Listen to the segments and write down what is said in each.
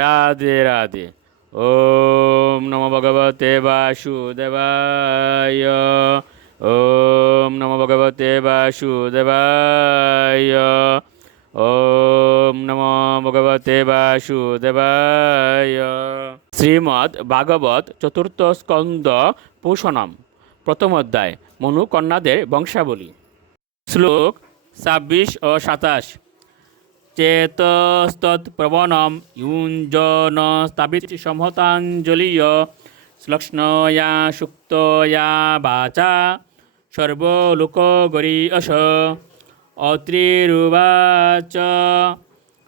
রাধে রাধে। ওম নমো ভগবতে বাসুদেবায়। ওম নমো ভগবতে বাসুদেবায়। ওম নমো ভগবতে বাসুদেবায়। শ্রীমদ্ ভাগবত চতুর্থ স্কন্দ পোষণম, প্রথম অধ্যায়, মনু কন্যাদের বংশাবলী। শ্লোক 26 ও 27। চেতস্তৎপ্রবণম ইউঞ্জন স্থাপিত সমহতাঞ্জলিয় শ্লক্ষ্ণয়া সুক্তয়া বাচা সর্বলোকগরীয়শ। অত্রিরুবাচ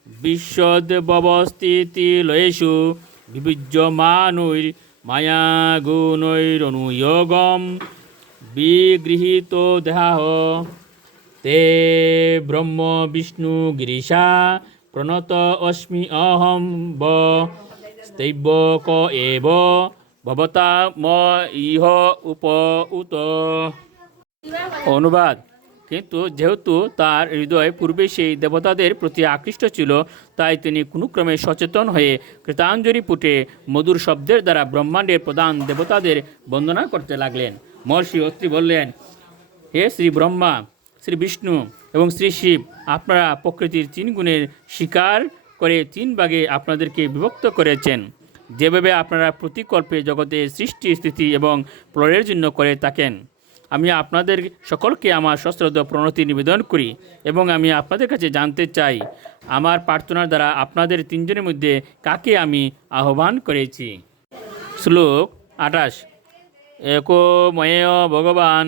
বিশ্বদ্ভবস্থিতিলয়েষু বিভুজ্যমানৈর্মায়া গুণৈরনুয়োগম বিগৃহীতো দেহাঃ। ते ब्रह्म विष्णु गिरीशा प्रणत अस्मि अहं व स्तैवक एव भवता म इह उप उत। অনুবাদ। কিন্তু যেহেতু তার হৃদয় পূর্বে সেই দেবতাদের প্রতি আকৃষ্ট ছিল, তাই তিনি কোনোক্রমে সচেতন হয়ে কৃতাঞ্জলি পুটে মধুর শব্দের দ্বারা ব্রহ্মাণ্ডের প্রধান দেবতাদের বন্দনা করতে লাগলেন। মহর্ষি অত্রি বললেন, হে শ্রী ব্রহ্মা, শ্রী বিষ্ণু এবং শ্রী শিব, আপনারা প্রকৃতির 3 গুণের স্বীকার করে 3 ভাগে আপনাদেরকে বিভক্ত করেছেন। যেভাবে আপনারা প্রতিকল্পে জগতের সৃষ্টি, স্থিতি এবং প্রলয়ের জন্য করে থাকেন। আমি আপনাদের সকলকে আমার সশ্রদ্ধ প্রণতি নিবেদন করি এবং আমি আপনাদের কাছে জানতে চাই, আমার প্রার্থনার দ্বারা আপনাদের 3 জনের মধ্যে কাকে আমি আহ্বান করেছি। শ্লোক 28। একময় ভগবান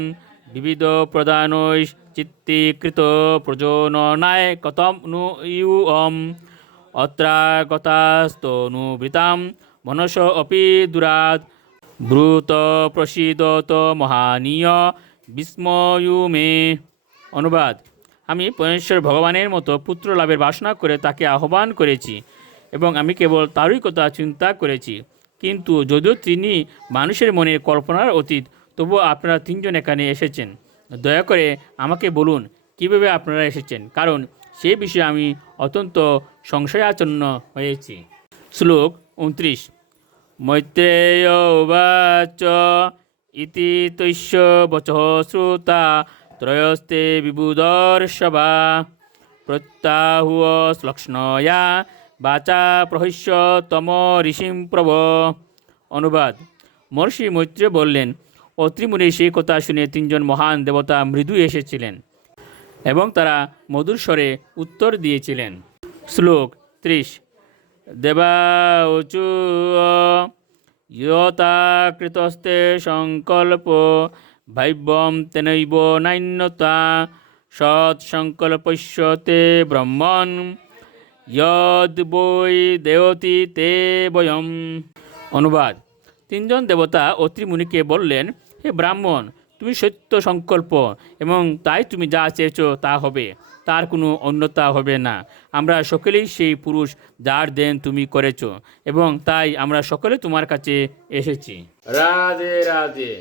বিবিধ প্রধানৈ চিত্তীকৃত প্রজননায় কথম নু ইয়ম অত্রাগতাস্তনুবৃতাম মনস অপি দুরাত ব্রুত প্রসীদত মহানীয় বিস্ময়ু মে। অনুবাদ। আমি পরমেশ্বর ভগবানের মতো পুত্র লাভের বাসনা করে তাকে আহ্বান করেছি এবং আমি কেবল তারই কথা চিন্তা করেছি। কিন্তু যদিও তিনি মানুষের মনের কল্পনার অতীত, তবুও আপনারা 3 জন এখানে এসেছেন। দয়া করে আমাকে বলুন কীভাবে আপনারা এসেছেন, কারণ সে বিষয়ে আমি অত্যন্ত সংশয়াচ্ছন্ন হয়েছি। শ্লোক 29। মৈত্রেয় উবাচ ইতি তৈষ্য বচঃ শ্রুতা ত্রয়স্তে বিবুধর্ষভা প্রত্যাহুয় শ্লক্ষ্ণয়া বাচা প্রহস্য তম ঋষিম প্রভ। অনুবাদ। মহর্ষি মৈত্রেয় বললেন, অত্রিমুনির সেই কথা শুনে 3 জন মহান দেবতা মৃদু এসেছিলেন এবং তারা মধুর স্বরে উত্তর দিয়েছিলেন। শ্লোক 30। দেবাউচু ইয়তা কৃতস্তে সংকল্প ভাইব্যম তেনৈব নান্যতা সৎসংকল্পস্য তে ব্রহ্মণ যদ বৈ দেয়তি তে বয়ম। অনুবাদ। 3 জন দেবতা অত্রি মুনিকে বললেন, হে ব্রাহ্মণ, তুমি সত্য সংকল্প এবং তাই তুমি যা চেয়েছ তা হবে, তার কোনো অন্যতা হবে না। আমরা সকলেই সেই পুরুষ যার দেন তুমি করেছ এবং তাই আমরা সকলে তোমার কাছে এসেছি। রাধে রাধে।